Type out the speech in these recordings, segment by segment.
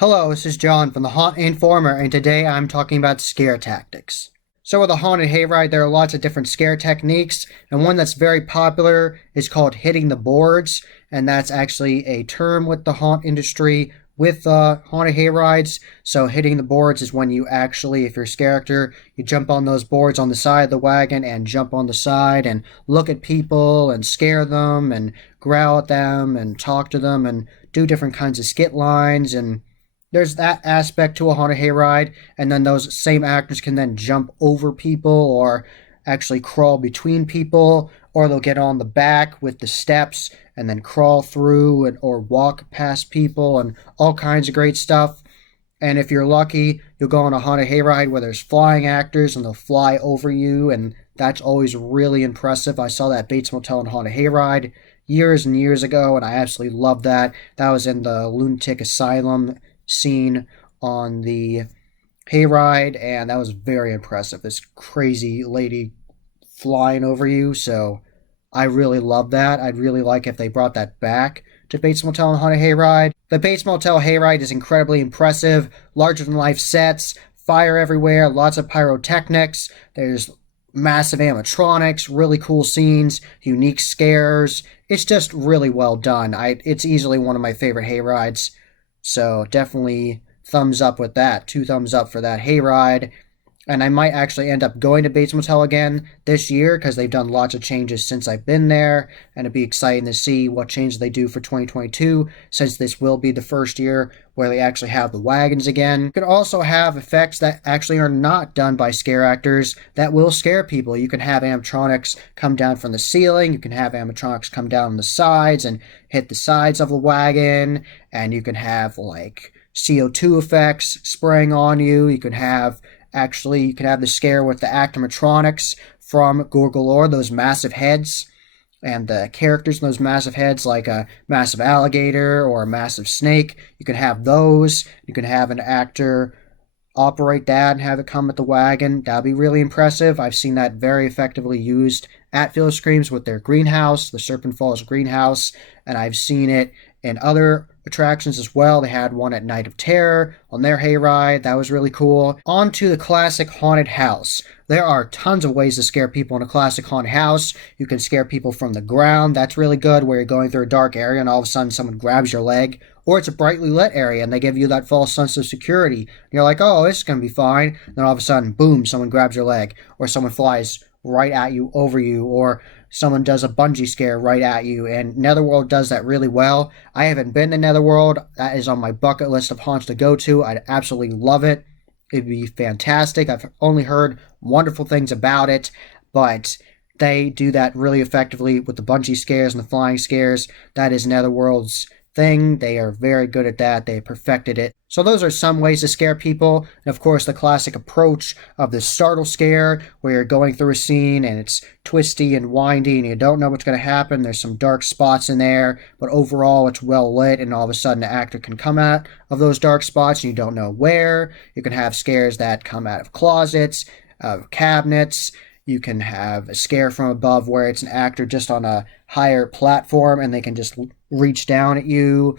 Hello, this is John from the Haunt Informer, and today I'm talking about scare tactics. So with a haunted hayride, there are lots of different scare techniques, and one that's very popular is called hitting the boards, and that's actually a term with the haunt industry with haunted hayrides. So hitting the boards is when you actually, if you're a scare actor, you jump on those boards on the side of the wagon and jump on the side and look at people and scare them and growl at them and talk to them and do different kinds of skit lines. And there's that aspect to a haunted hayride, and then those same actors can then jump over people or actually crawl between people, or they'll get on the back with the steps and then crawl through or walk past people and all kinds of great stuff. And if you're lucky, you'll go on a haunted hayride where there's flying actors and they'll fly over you, and that's always really impressive. I saw that Bates Motel and Haunted Hayride years and years ago, and I absolutely loved that. That was in the lunatic asylum scene on the hayride, and that was very impressive. This crazy lady flying over you, so I really love that. I'd really like if they brought that back to Bates Motel and Haunted Hayride. The Bates Motel Hayride is incredibly impressive, larger than life sets, fire everywhere, lots of pyrotechnics, there's massive animatronics, really cool scenes, unique scares. It's just really well done. It's easily one of my favorite hayrides. So definitely thumbs up with that. 2 thumbs up for that hayride. And I might actually end up going to Bates Motel again this year because they've done lots of changes since I've been there. And it'd be exciting to see what changes they do for 2022, since this will be the first year where they actually have the wagons again. You can also have effects that actually are not done by scare actors that will scare people. You can have animatronics come down from the ceiling. You can have animatronics come down the sides and hit the sides of the wagon. And you can have like CO2 effects spraying on you. You can have the scare with the actimatronics from Gore Galore, those massive heads, and the characters in those massive heads, like a massive alligator or a massive snake. You can have those. You can have an actor operate that and have it come at the wagon. That'd be really impressive. I've seen that very effectively used at Field Screams with their greenhouse, the Serpent Falls greenhouse, and I've seen it in other attractions as well. They had one at Night of Terror on their hayride. That was really cool. On to the classic haunted house. There are tons of ways to scare people in a classic haunted house. You can scare people from the ground. That's really good, where you're going through a dark area and all of a sudden someone grabs your leg. Or it's a brightly lit area and they give you that false sense of security. And you're like, oh, this is going to be fine. And then all of a sudden, boom, someone grabs your leg. Or someone flies right at you, over you, or someone does a bungee scare right at you, and Netherworld does that really well. I haven't been to Netherworld. That is on my bucket list of haunts to go to. I'd absolutely love it. It'd be fantastic. I've only heard wonderful things about it, but they do that really effectively with the bungee scares and the flying scares. That is Netherworld's thing. They are very good at that. They perfected it. So those are some ways to scare people. And of course, the classic approach of the startle scare, where you're going through a scene and it's twisty and windy and you don't know what's going to happen. There's some dark spots in there, but overall it's well lit, and all of a sudden an actor can come out of those dark spots and you don't know where. You can have scares that come out of closets, of cabinets. You can have a scare from above where it's an actor just on a higher platform and they can just reach down at you.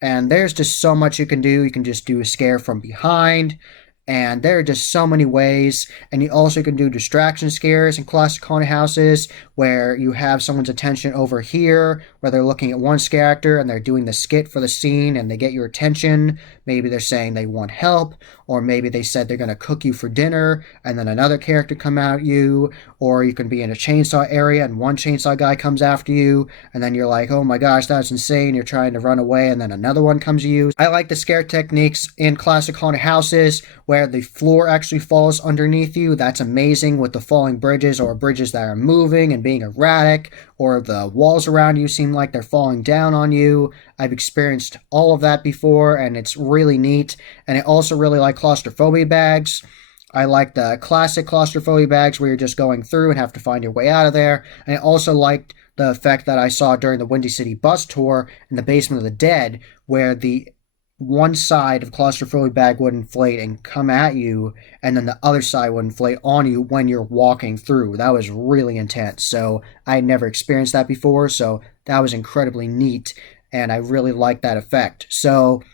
And there's just so much you can do. You can just do a scare from behind. And there are just so many ways. And you also can do distraction scares in classic haunted houses, where you have someone's attention over here, where they're looking at one scare actor and they're doing the skit for the scene and they get your attention. Maybe they're saying they want help, or maybe they said they're going to cook you for dinner and then another character come at you. Or you can be in a chainsaw area and one chainsaw guy comes after you, and then you're like, oh my gosh, that's insane. You're trying to run away and then another one comes to you. I like the scare techniques in classic haunted houses where the floor actually falls underneath you. That's amazing, with the falling bridges or bridges that are moving and being erratic, or the walls around you seem like they're falling down on you. I've experienced all of that before, and it's really neat. And I also really like claustrophobia bags. I like the classic claustrophobia bags where you're just going through and have to find your way out of there. And I also liked the effect that I saw during the Windy City bus tour in the Basement of the Dead, where the one side of claustrophobia bag would inflate and come at you, and then the other side would inflate on you when you're walking through. That was really intense. So I had never experienced that before, so that was incredibly neat, and I really liked that effect. So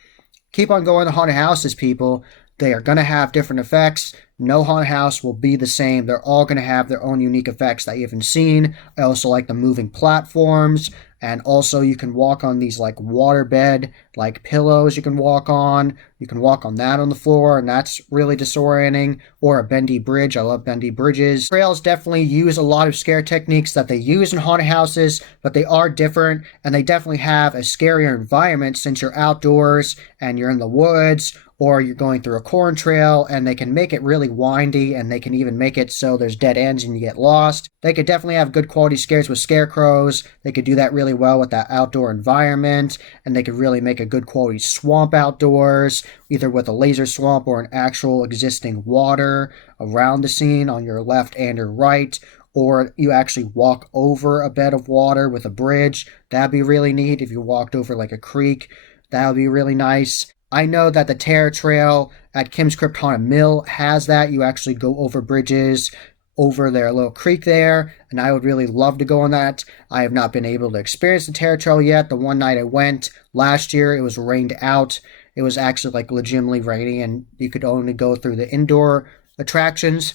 Keep on going to haunted houses, people. They are going to have different effects. No haunted house will be the same. They're all going to have their own unique effects that you haven't seen. I also like the moving platforms. And also you can walk on these like waterbed, like pillows you can walk on. You can walk on that on the floor, and that's really disorienting. Or a bendy bridge. I love bendy bridges. Trails definitely use a lot of scare techniques that they use in haunted houses, but they are different, and they definitely have a scarier environment since you're outdoors and you're in the woods, or you're going through a corn trail, and they can make it really windy, and they can even make it so there's dead ends and you get lost. They could definitely have good quality scares with scarecrows. They could do that really well with that outdoor environment, and they could really make a good quality swamp outdoors, either with a laser swamp or an actual existing water around the scene on your left and your right, or you actually walk over a bed of water with a bridge. That'd be really neat if you walked over like a creek. That would be really nice. I know that the Terror Trail at Kim's Crypt Haunted Mill has that. You actually go over bridges, over their little creek there, and I would really love to go on that. I have not been able to experience the Terror Trail yet. The one night I went last year, it was rained out. It was actually like legitimately rainy, and you could only go through the indoor attractions.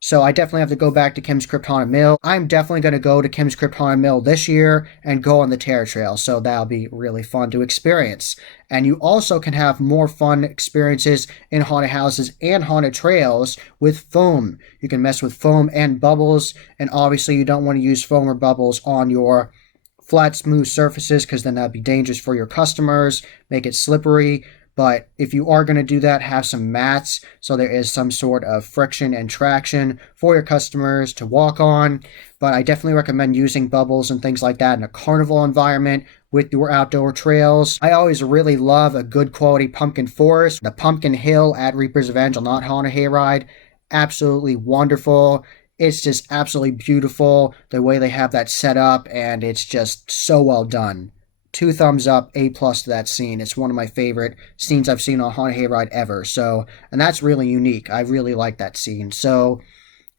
So I definitely have to go back to Kim's Crypt Haunted Mill. I'm definitely going to go to Kim's Crypt Haunted Mill this year and go on the Terror Trail, so that'll be really fun to experience. And you also can have more fun experiences in haunted houses and haunted trails with foam. You can mess with foam and bubbles, and obviously you don't want to use foam or bubbles on your flat, smooth surfaces because then that'd be dangerous for your customers, make it slippery. But if you are going to do that, have some mats so there is some sort of friction and traction for your customers to walk on. But I definitely recommend using bubbles and things like that in a carnival environment with your outdoor trails. I always really love a good quality pumpkin forest. The Pumpkin Hill at Reaper's Revenge on Not Haunted Hayride, absolutely wonderful. It's just absolutely beautiful the way they have that set up, and it's just so well done. 2 thumbs up, A+ to that scene. It's one of my favorite scenes I've seen on Haunted Hayride ever. So, and that's really unique. I really like that scene. So,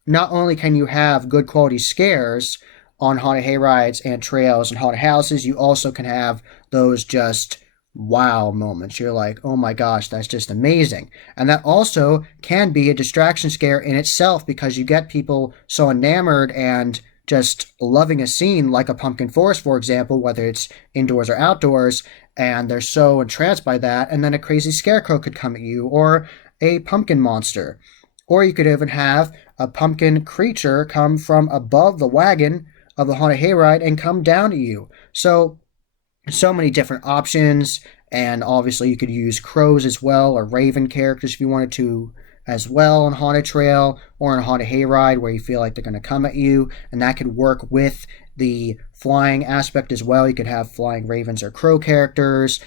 not only can you have good quality scares on Haunted Hayrides and trails and haunted houses, you also can have those just wow moments. You're like, oh my gosh, that's just amazing. And that also can be a distraction scare in itself because you get people so enamored and just loving a scene like a pumpkin forest, for example, whether it's indoors or outdoors, and they're so entranced by that, and then a crazy scarecrow could come at you, or a pumpkin monster. Or you could even have a pumpkin creature come from above the wagon of the Haunted Hayride and come down at you. So many different options, and obviously you could use crows as well, or raven characters if you wanted to as well on Haunted Trail or on Haunted Hayride where you feel like they're going to come at you, and that could work with the flying aspect as well. You could have flying ravens or crow characters.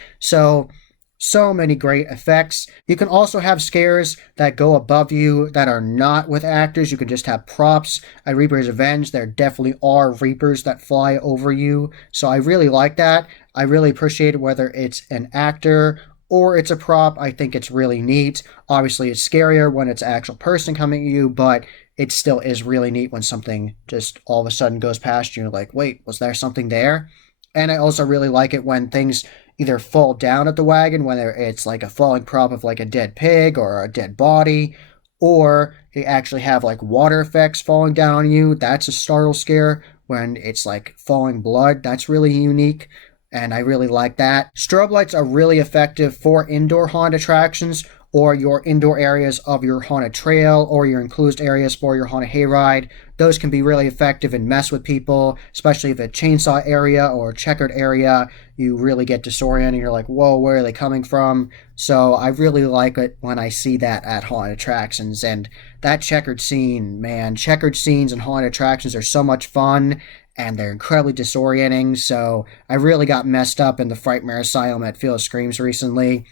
So many great effects. You can also have scares that go above you that are not with actors. You can just have props. At Reaper's Revenge, there definitely are Reapers that fly over you. So I really like that. I really appreciate it whether it's an actor or it's a prop. I think it's really neat. Obviously, it's scarier when it's an actual person coming at you, but it still is really neat when something just all of a sudden goes past you. You're like, wait, was there something there? And I also really like it when things either fall down at the wagon, whether it's like a falling prop of like a dead pig or a dead body, or they actually have like water effects falling down on you. That's a startle scare when it's like falling blood. That's really unique, and I really like that. Strobe lights are really effective for indoor haunted attractions or your indoor areas of your haunted trail or your enclosed areas for your haunted hayride. Those can be really effective and mess with people, especially if a chainsaw area or a checkered area, you really get disoriented. You're like, whoa, where are they coming from? So I really like it when I see that at haunted attractions. And that checkered scene, man, checkered scenes and haunted attractions are so much fun, and they're incredibly disorienting. So I really got messed up in the Frightmare Asylum at Field of Screams recently.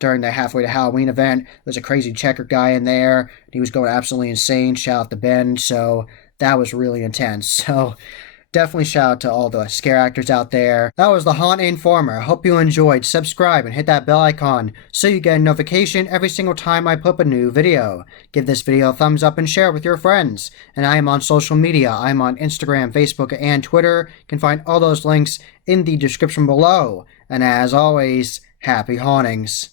During the Halfway to Halloween event, there's a crazy checker guy in there. He was going absolutely insane. Shout out to Ben. So that was really intense. So definitely shout out to all the scare actors out there. That was the Haunt Informer. I hope you enjoyed. Subscribe and hit that bell icon so you get a notification every single time I put up a new video. Give this video a thumbs up and share it with your friends. And I am on social media. I'm on Instagram, Facebook, and Twitter. You can find all those links in the description below. And as always, happy hauntings.